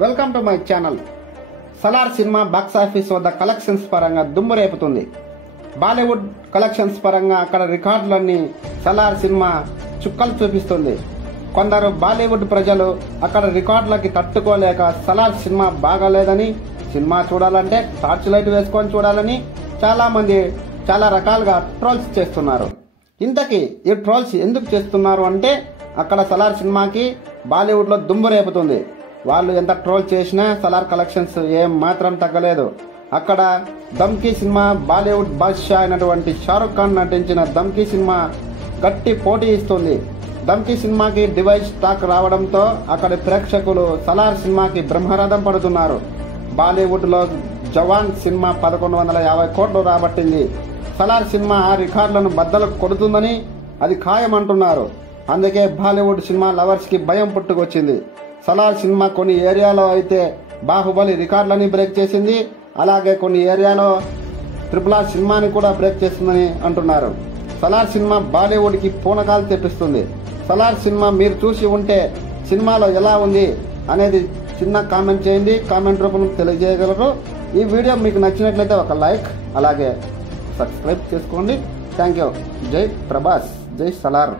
Welcome to my channel. Salaar cinema box office వద్ద collections పరంగా దుమ్ము రేపుతుంది. బాలీవుడ్ కలెక్షన్స్ పరంగా అక్కడ రికార్డులన్నీ సలార్ సినిమా చుక్కలు చూపిస్తుంది. కొందరు బాలీవుడ్ ప్రజలు అక్కడ రికార్డులకి తట్టుకోలేక సలార్ సినిమా బాగాలేదని, సినిమా చూడాలంటే టార్చ్ లైట్ వేసుకొని చూడాలని చాలా మంది చాలా రకాలుగా ట్రోల్స్ చేస్తున్నారు. ఇంతకీ ఈ ట్రోల్స్ ఎందుకు చేస్తున్నారు అంటే అక్కడ సలార్ సినిమాకి బాలీవుడ్ లో దుమ్ము రేపుతుంది. వాళ్ళు ఎంత ట్రోల్ చేసినా సలార్ కలెక్షన్స్ ఏం మాత్రం తగ్గలేదు. అక్కడ దమ్కీ సినిమా, బాలీవుడ్ బాద్షా అయినటువంటి షారుఖ్ ఖాన్ నటించిన దమ్కీ సినిమా గట్టి పోటీ ఇస్తుంది. దమ్కీ సినిమాకి డివైస్ స్టాక్ రావడంతో అక్కడి ప్రేక్షకులు సలార్ సినిమాకి బ్రహ్మరథం పడుతున్నారు. బాలీవుడ్ లో జవాన్ సినిమా 1150 కోట్లు రాబట్టింది. సలార్ సినిమా ఆ రికార్డులను బద్దలు కొడుతుందని అది ఖాయమంటున్నారు. అందుకే బాలీవుడ్ సినిమా లవర్స్ కి భయం పుట్టుకొచ్చింది. సలార్ సినిమా కొన్ని ఏరియాలో అయితే బాహుబలి రికార్డులని బ్రేక్ చేసింది. అలాగే కొన్ని ఏరియాలో RRR సినిమాని కూడా బ్రేక్ చేస్తుందని అంటున్నారు. సలార్ సినిమా బాలీవుడ్ కి పూనకాలు తెప్పిస్తుంది. సలార్ సినిమా మీరు చూసి ఉంటే సినిమాలో ఎలా ఉంది అనేది చిన్న కామెంట్ చేయండి. కామెంట్ రూపంలో తెలియజేయగలరు. ఈ వీడియో మీకు నచ్చినట్లయితే ఒక లైక్, అలాగే సబ్స్క్రైబ్ చేసుకోండి. Thank you. జై ప్రభాస్, జై సలార్.